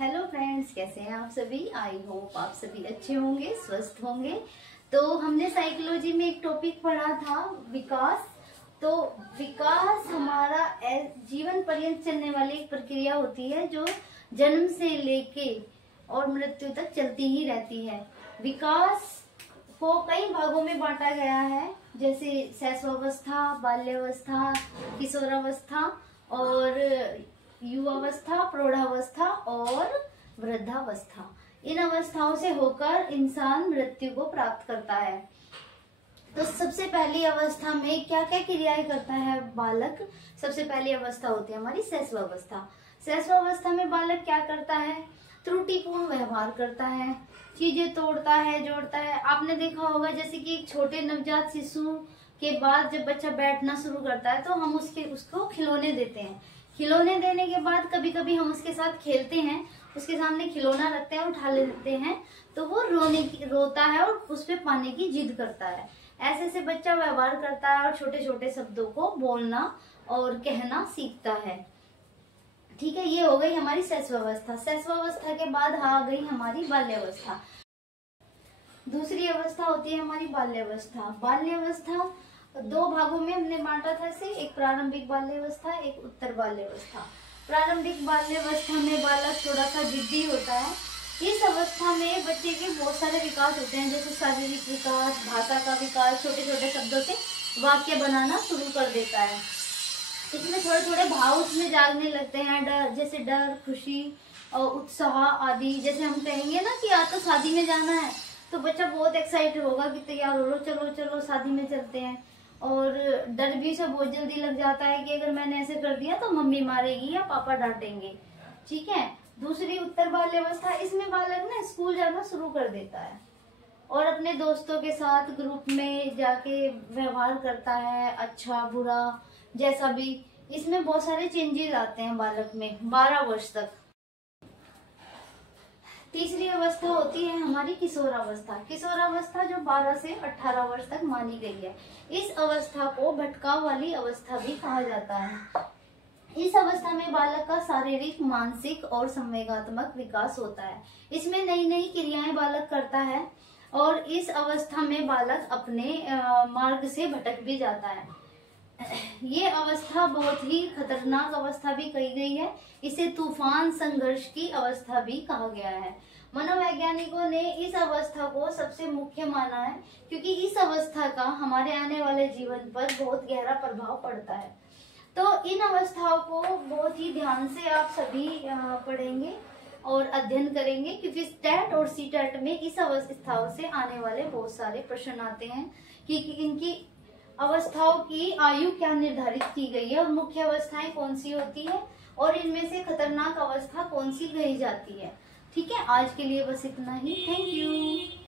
Hello friends, कैसे हैं आप सभी। आई होप आप सभी अच्छे होंगे, स्वस्थ होंगे। तो हमने साइकोलॉजी में एक टॉपिक पढ़ा था, विकास। तो विकास हमारा जीवन पर्यंत चलने वाली एक प्रक्रिया होती है जो जन्म से लेके और मृत्यु तक चलती ही रहती है। विकास को कई भागों में बांटा गया है, जैसे शैशवावस्था, बाल्यावस्था, किशोरावस्था और युवावस्था, प्रौढ़ावस्था और वृद्धावस्था। इन अवस्थाओं से होकर इंसान मृत्यु को प्राप्त करता है। तो सबसे पहली अवस्था में क्या क्या क्रियाएं करता है बालक। सबसे पहली अवस्था होती है हमारी शैशवावस्था। शैशवावस्था में बालक क्या करता है, त्रुटिपूर्ण व्यवहार करता है, चीजें तोड़ता है, जोड़ता है। आपने देखा होगा जैसे कि एक छोटे नवजात शिशु के बाद जब बच्चा बैठना शुरू करता है तो हम उसको खिलौने देते हैं। खिलौने देने के बाद कभी कभी हम उसके साथ खेलते हैं, उसके सामने खिलौना रखते हैं, उठा लेते हैं, तो वो रोता है और उस पे पाने की जिद करता है। ऐसे से बच्चा व्यवहार करता है और छोटे छोटे शब्दों को बोलना और कहना सीखता है। ठीक है, ये हो गई हमारी शैशवावस्था। शैशवावस्था के बाद आ गई हमारी बाल्यावस्था। दूसरी अवस्था होती है हमारी बाल्यावस्था। बाल्यावस्था दो भागों में हमने बांटा था इसे, एक प्रारंभिक बाल्यावस्था, एक उत्तर बाल्यावस्था। प्रारंभिक बाल्यावस्था में बालक थोड़ा सा जिद्दी होता है। इस अवस्था में बच्चे के बहुत सारे विकास होते हैं, जैसे शारीरिक विकास, भाषा का विकास, छोटे छोटे शब्दों से वाक्य बनाना शुरू कर देता है। इसमें थोड़े थोड़े भाव उसमें जागने लगते हैं, डर, जैसे डर, खुशी और उत्साह आदि। जैसे हम कहेंगे ना कि आज तो शादी में जाना है, तो बच्चा बहुत एक्साइटेड होगा कि तैयार हो लो, चलो चलो शादी में चलते हैं। और डर भी उसे बहुत जल्दी लग जाता है कि अगर मैंने ऐसे कर दिया तो मम्मी मारेगी या पापा डांटेंगे। ठीक है। दूसरी उत्तर बाल्यावस्था, इसमें बालक ना स्कूल जाना शुरू कर देता है और अपने दोस्तों के साथ ग्रुप में जाके व्यवहार करता है, अच्छा बुरा जैसा भी। इसमें बहुत सारे चेंजेस आते हैं बालक में 12 वर्ष तक। तीसरी अवस्था होती है हमारी किशोरावस्था। किशोरावस्था जो 12 से 18 वर्ष तक मानी गई है। इस अवस्था को भटकाव वाली अवस्था भी कहा जाता है। इस अवस्था में बालक का शारीरिक, मानसिक और संवेगात्मक विकास होता है। इसमें नई नई क्रियाएं बालक करता है और इस अवस्था में बालक अपने मार्ग से भटक भी जाता है। ये अवस्था बहुत ही खतरनाक अवस्था भी कही गई है। इसे तूफान संघर्ष की अवस्था भी कहा गया है। मनोवैज्ञानिकों ने इस अवस्था को सबसे मुख्य माना है, क्योंकि इस अवस्था का हमारे आने वाले जीवन पर बहुत गहरा प्रभाव पड़ता है। तो इन अवस्थाओं को बहुत ही ध्यान से आप सभी पढ़ेंगे और अध्ययन करेंगे, क्योंकि स्टैट और सीटेट में इस अवस्थाओं से आने वाले बहुत सारे प्रश्न आते हैं कि इनकी अवस्थाओं की आयु क्या निर्धारित की गई है और मुख्य अवस्थाएं कौन सी होती है और इनमें से खतरनाक अवस्था कौन सी कही जाती है। ठीक है, आज के लिए बस इतना ही। Thank you.